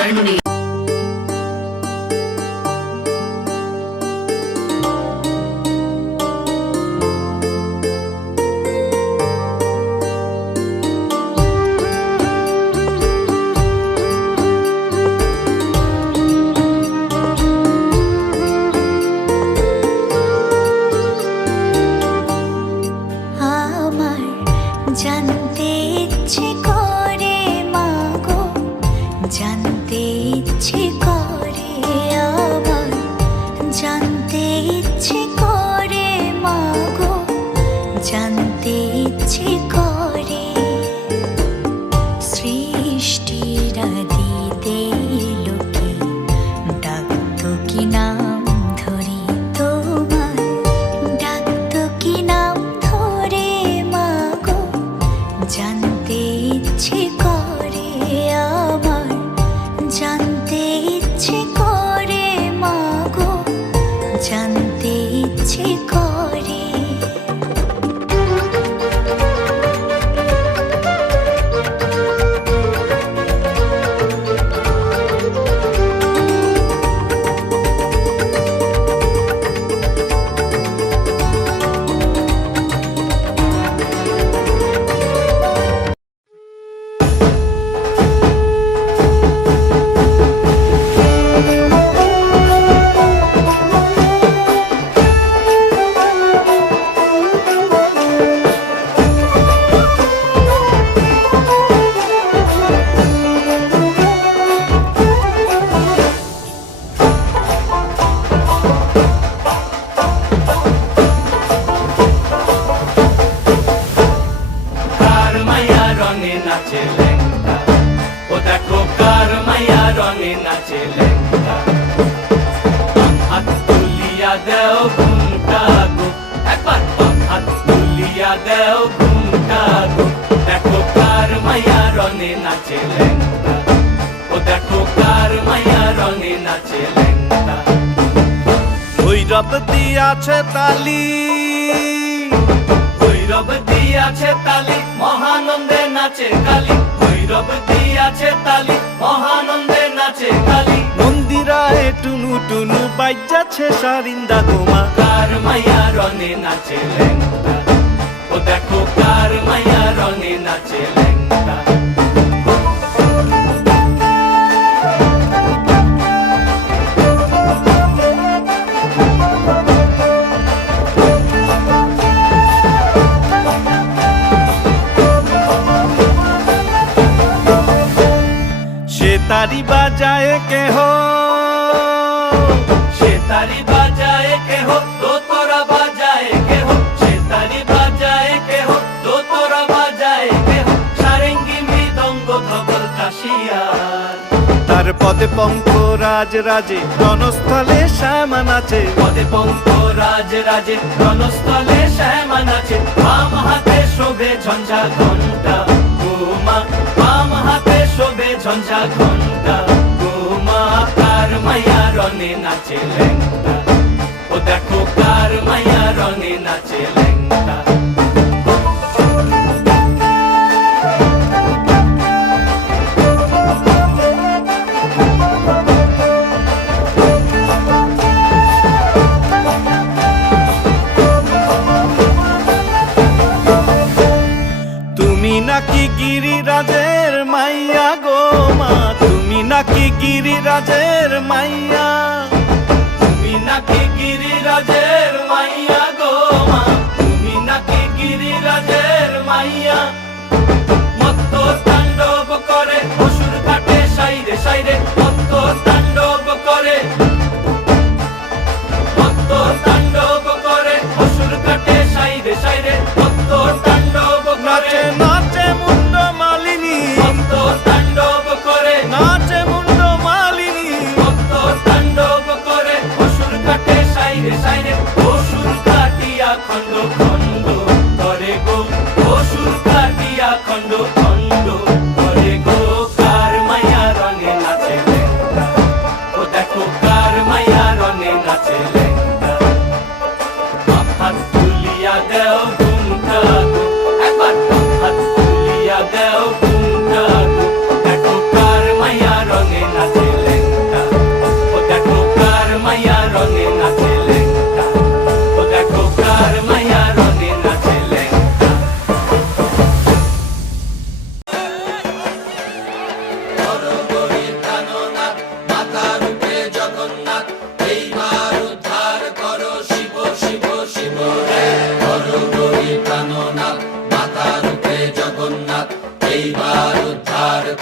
चंडी। জানতে ইচ্ছে করে মাগো, জানতে ইচ্ছে করে আমার, জানতে ইচ্ছে করে মাগো, জানতে ইচ্ছে করে সৃষ্টির আদিতে লোকে ডাকতো কি নাম ধরি তোমার, ডাকতো কি নাম ধরে মাগো, জানতে ইচ্ছে করে আমার, জানতে ইচ্ছে করে মাগো, জানতে ইচ্ছে করে। নাচে লেঙ্গা, ও দেখো কার মাইয়া রঙে নাচে লেঙ্গা। হাত তুলিয়া দেও ঘুমটা গো, একবার হাত তুলিয়া দেও ঘুমটা গো, দেখো কার মাইয়া রঙে নাচে লেঙ্গা, ও দেখো কার মাইয়া রঙে নাচে লেঙ্গা। ভৈরব দিয়াছে তালি, ভৈরব দিয়াছে তালি, মহানন্দে নাচে কালী, ভৈরব দিয়াছে তালি, মহানন্দে নাচে কালী। মন্দিরায় টুনু টুনু বাজ্যাছে সারিন্দা গোমা, কার মাইয়া রঙে নাচে লেঙ্গা, ও দেখো কার মাইয়া রঙে নাচে লেঙ্গা। তারি বাজায় কেহ, সে তারি বাজায় কেহ, দোতরা বাজায় কেহ, সে তারি বাজায় কেহ, দোতরা বাজায় কেহ, সারেঙ্গি মৃদঙ্গ ধবল কাশিয়ার। তার পদে পঙ্ক রাজ রাজে রণস্থলে শ্যামা নাচে, পদে পঙ্ক রাজ রাজে রণস্থলে শ্যামা নাচে। বাম হাতে শোভে ঝঞ্ঝা ঘণ্টা গোমা, বাম হাতে শোভে ঝঞ্ঝা ঘণ্টা গোমা। কার মাইয়া রঙে নাচে লেঙ্গা, ও দেখো কার মাইয়া রঙে নাচে লেঙ্গা। তুমি নাকি গিরিরাজের মাইয়া গো মা, তুমি নাকি গিরিরাজের মাইয়া, তুমি নাকি গিরিরাজের মাইয়া গো মা, তুমি নাকি গিরিরাজের মাইয়া। মত্ত তাণ্ডব করে অসুর কাটে সাইরে সাইরে, মত্ত তাণ্ডব করে, মত্ত তাণ্ডব করে অসুর কাটে সাইরে সাইরে, মত্ত তাণ্ডব নাচে করে, নাচে মুন্ড মালিনী, মত্ত তাণ্ডব করে, নাচে মুন্ড মালিনী। মত্ত তাণ্ডব করে অসুর কাটে সাইরে সাইরে, অসুর কাটিয়া খণ্ড খণ্ড করে গো, অসুর কাটিয়া খণ্ড খণ্ড করে গো। কার মাইয়া রঙে নাচে লেঙ্গা, ও দেখো কার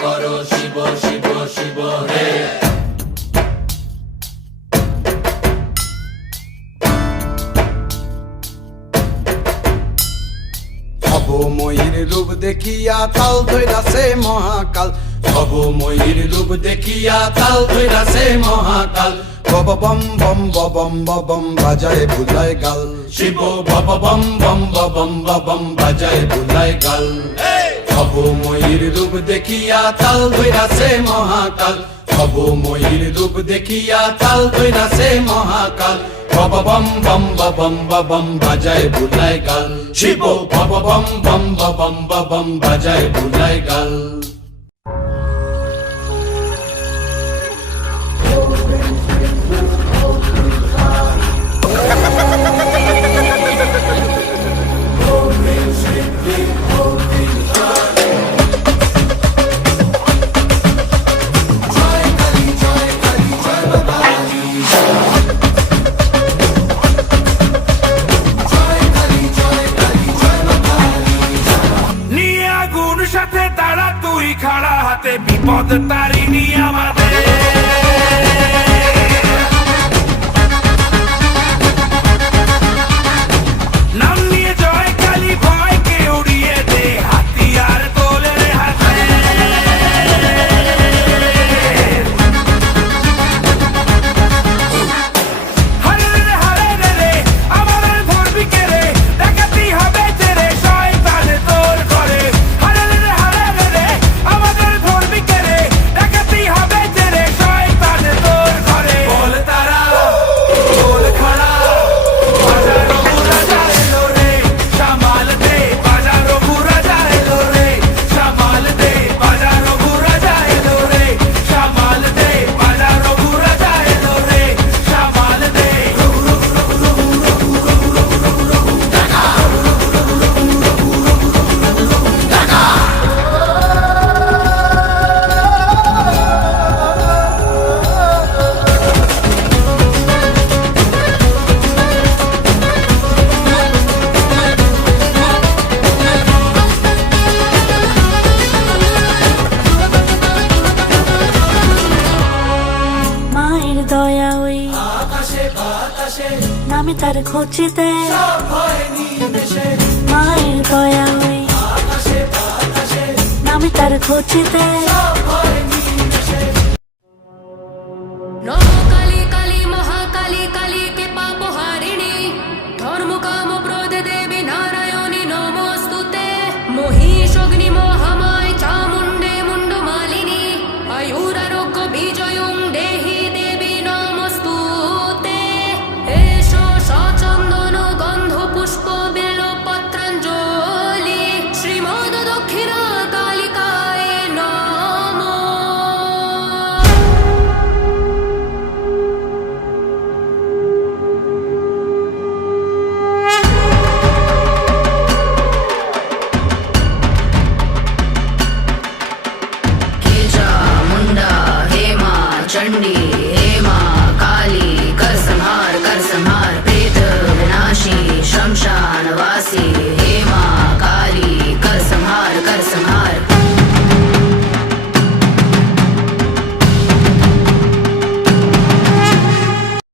করো শিব শিব শিব রে। ভবময়ীর রূপ দেখিয়া তাল ধইরাছে মহাকাল, ভবময়ীর রূপ দেখিয়া তাল ধইরাছে মহাকাল। বব বম বম বম বম বাজায় বুলায় গাল, শিব বব বম বম বম বম বাজায় বুলায় গাল। ভবময়ীর রূপ দেখিয়া তাল ধইরাছে মহাকাল, ভবময়ীর রূপ দেখিয়া তাল ধইরাছে মহাকাল। বব বম বম বম বাজায় বুলায় গাল, শিব বব বম বম বম বাজায় বুলায় গাল। নিয়ে আগুন সাথে তারা তুই খাড়া হাতে বিপদ তারিনি আমাদের। নাম নিয়ে জয় কালী ভয়কে উড়িয়ে দে, হাতিয়ার তোলে রে হাতে। হারে রে হারে রে রে আমাদের ধরবি কে রে, ডাকাতি হবে তেরে শয়তান তোর ঘরে। হারে রে হারে রে রে আমাদের ধরবি কে রে, ডাকাতি হবে তেরে শয়তান তোর ঘরে। বল তারা বল খড়া বাজারো বুড়া যাইলো রে, সামাল দে বাজারো বুড়া যাইলো রে, সামাল দে বাজারো বুড়া যাইলো রে, সামাল দে বাজারো বুড়া যাইলো রে, সামাল দে। মায়ের দয়া ওই আকাশে বাতাসে নামে তার খোঁজতে, সব হয় নিমেষে, মায়ের দয়া ওই আকাশে বাতাসে নামে তার খোঁজতে, সব